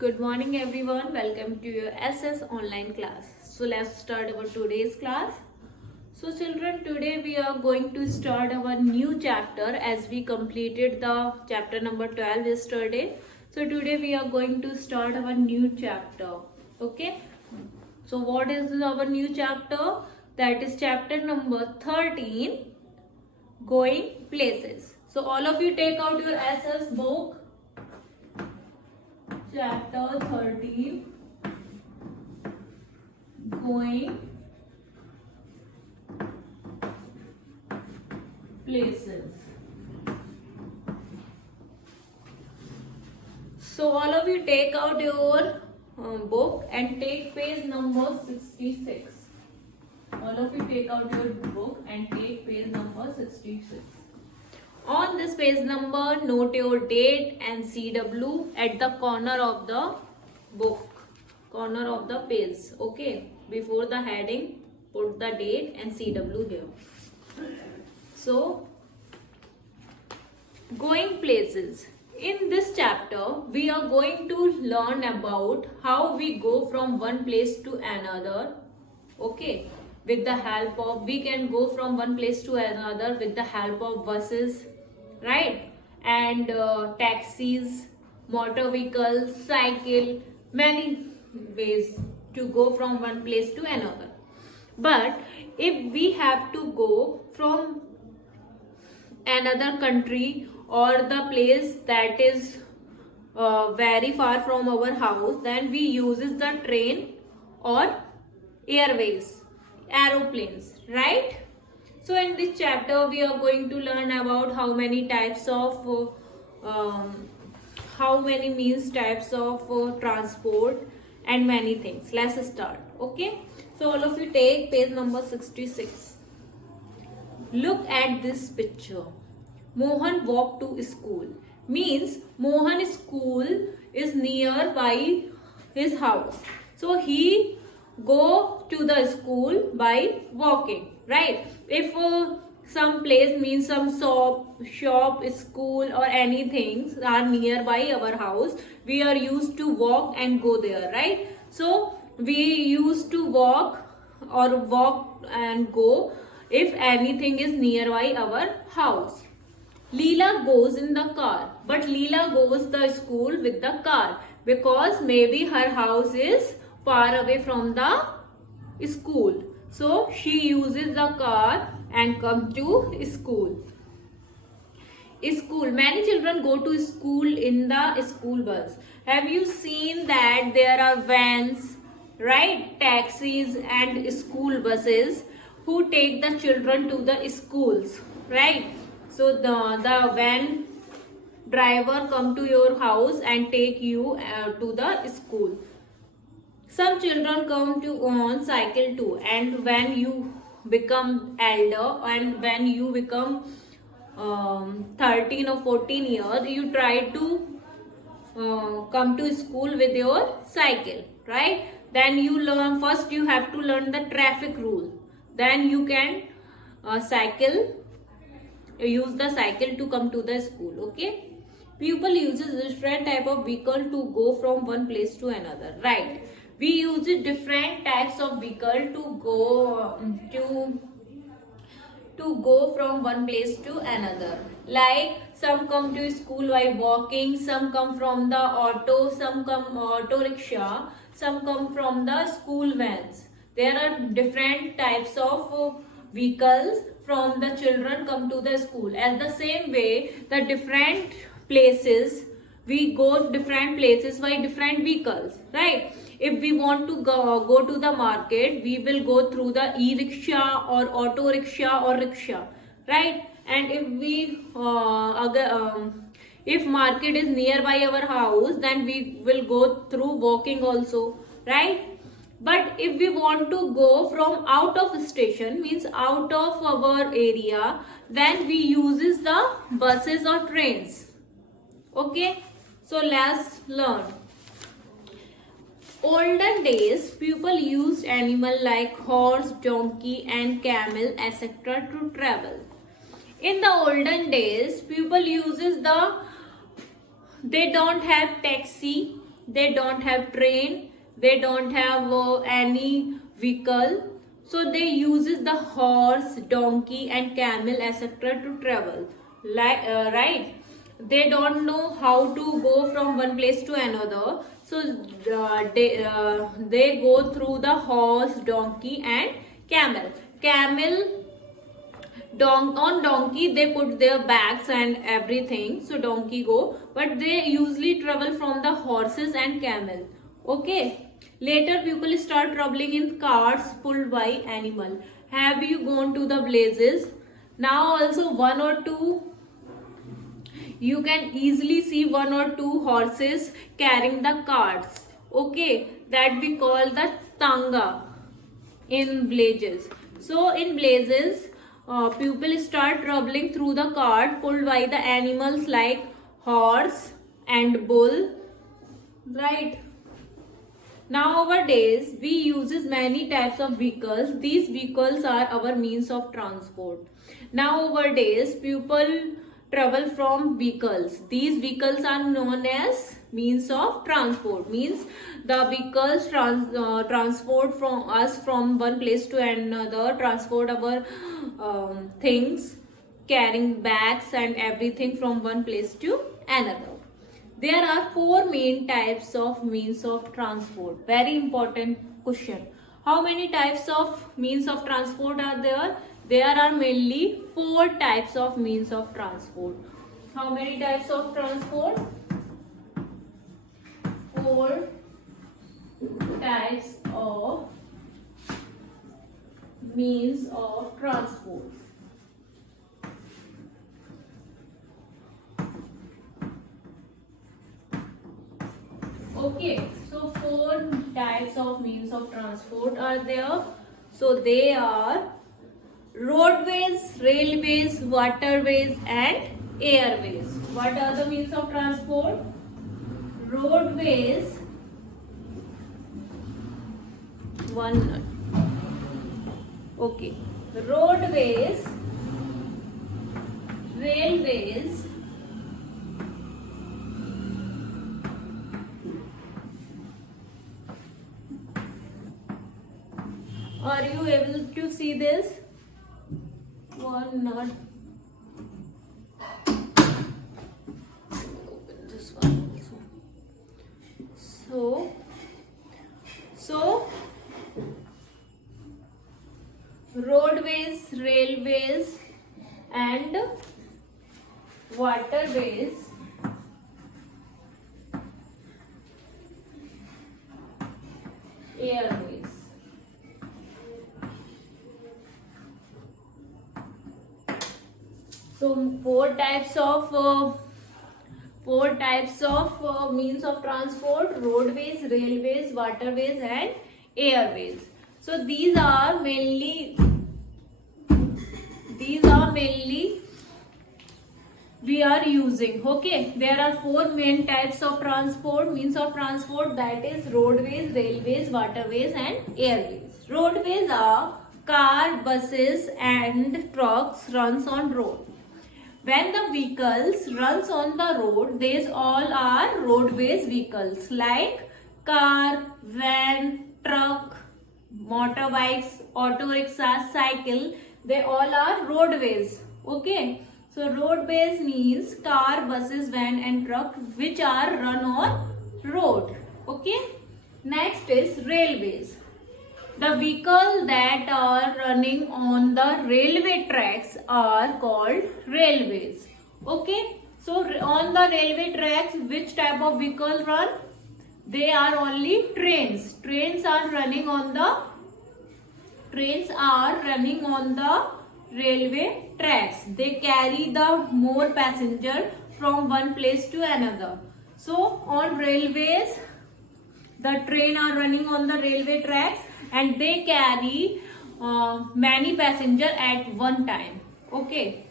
Good morning everyone. Welcome to your SS online class. So let's start our today's class. So children, today we are going to start our new chapter as we completed the chapter number 12 yesterday. So today we are going to start our new chapter. Okay. So what is our new chapter? That is chapter number 13, Going Places. So all of you take out your SS book. Chapter 13, Going Places. So all of you take out your book and take page number 66. All of you take out your book and take page number 66. On this page number, note your date and CW at the corner of the book, corner of the page. Okay, before the heading, put the date and CW here. So, going places. In this chapter, we are going to learn about how we go from one place to another. Okay, with the help of, we can go from one place to another with the help of buses, right, and taxis, motor vehicles, cycle, many ways to go from one place to another. But if we have to go from another country or the place that is very far from our house, then we uses the train or airways, aeroplanes, right? So in this chapter we are going to learn about how many types of types of transport and many things. Let's start. Okay, so all of you take page number 66. Look at this picture. Mohan walked to school. Means Mohan's school is nearby his house. So he go to the school by walking, right? If some place means some shop, school or anything are nearby our house, we are used to walk and go there, right? So we used to walk and go if anything is nearby our house. Leela goes in the car, but Leela goes the school with the car because maybe her house is far away from the school. So she uses the car and come to school. School. Many children go to school in the school bus. Have you seen that there are vans, right? Taxis and school buses who take the children to the schools, right? So the van driver come to your house and take you to the school. Some children come to on cycle too, and when you become elder and when you become 13 or 14 years, you try to come to school with your cycle, right? Then you learn, first you have to learn the traffic rule. Then you can use the cycle to come to the school. Okay, people uses different type of vehicle to go from one place to another, right? We use different types of vehicle to go from one place to another. Like some come to school by walking, some come from the auto, some come auto rickshaw, some come from the school vans. There are different types of vehicles from the children come to the school. As the same way, the different places, we go different places by different vehicles, right? If we want to go to the market, we will go through the e-rickshaw or auto rickshaw or rickshaw, right? And if we if market is nearby our house, then we will go through walking also, right? But if we want to go from out of station, means out of our area, then we uses the buses or trains. Okay, so let's learn. Olden days, people used animal like horse, donkey and camel etc. to travel. In the olden days, people uses they don't have taxi, they don't have train, they don't have any vehicle. So they uses the horse, donkey and camel etc. to travel. Like right? They don't know how to go from one place to another. So they go through the horse, donkey and camel. On donkey they put their bags and everything, so donkey go, but they usually travel from the horses and camel. Okay. Later people start traveling in carts pulled by animal. Have you gone to the villages? Now also one or two, you can easily see one or two horses carrying the carts. Okay, that we call the tanga in villages. So in villages, people start traveling through the cart pulled by the animals like horse and bull, right? Nowadays, we uses many types of vehicles. These vehicles are our means of transport. Nowadays, people travel from vehicles. These vehicles are known as means of transport. Means the vehicles transport from us from one place to another, transport our things, carrying bags and everything from one place to another. There are four main types of means of transport. Very important question. How many types of means of transport are there? There are mainly four types of means of transport. How many types of transport? Four types of means of transport. Okay, so four types of means of transport are there. So they are roadways, railways, waterways and airways. What are the means of transport? Roadways, okay, roadways, railways, are you able to see this? One not. Open this one also. So roadways, railways and waterways airways. So four types of means of transport: roadways, railways, waterways and airways. So these are mainly we are using. Okay, there are four main types of transport, means of transport, that is roadways, railways, waterways and airways. Roadways are car, buses and trucks runs on road. When the vehicles runs on the road, these all are roadways vehicles like car, van, truck, motorbikes, auto rickshaw, cycle. They all are roadways. Okay. So roadways means car, buses, van and truck which are run on road. Okay. Next is railways. The vehicles that are running on the railway tracks are called railways. Okay. So on the railway tracks, which type of vehicle run? They are only trains. Trains are running on the railway tracks. They carry the more passenger from one place to another. So on railways, the train are running on the railway tracks and they carry many passenger at one time. Okay.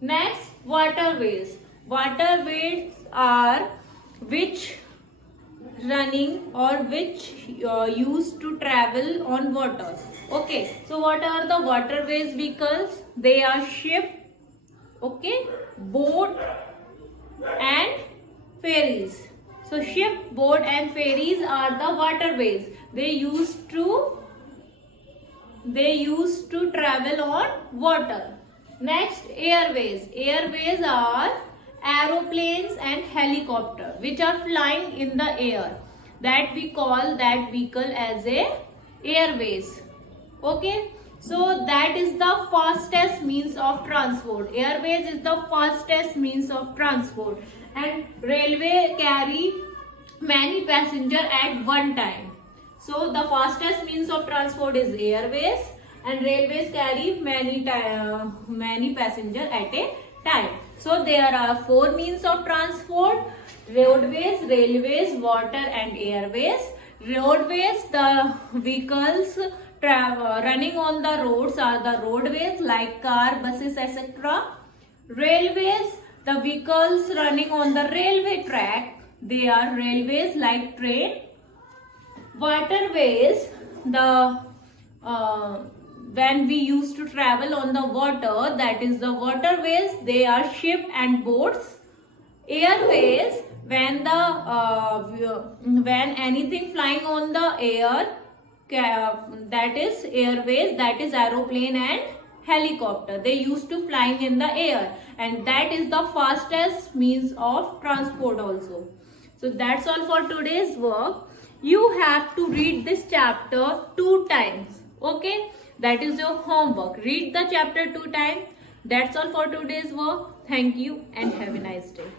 Next, waterways. Waterways are which running or which used to travel on water. Okay. So what are the waterways vehicles? They are ship, okay, boat and ferries. So ship, boat and ferries are the waterways. They used to travel on water. Next, airways. Airways are aeroplanes and helicopter which are flying in the air. That we call that vehicle as a airways. Okay. So that is the fastest means of transport. Airways is the fastest means of transport. And railway carry many passenger at one time. So the fastest means of transport is airways, and railways carry many passenger at a time. So there are 4 means of transport: roadways, railways, water and airways. Roadways, the vehicles running on the roads are the roadways like car, buses, etc. Railways, the vehicles running on the railway track, they are railways like train. Waterways, the when we used to travel on the water, that is the waterways, they are ship and boats. Airways, when anything flying on the air, that is airways, that is aeroplane and helicopter. They used to flying in the air, and that is the fastest means of transport also. So that's all for today's work. You have to read this chapter 2 times. Okay, that is your homework. Read the chapter 2 times. That's all for today's work. Thank you and have a nice day.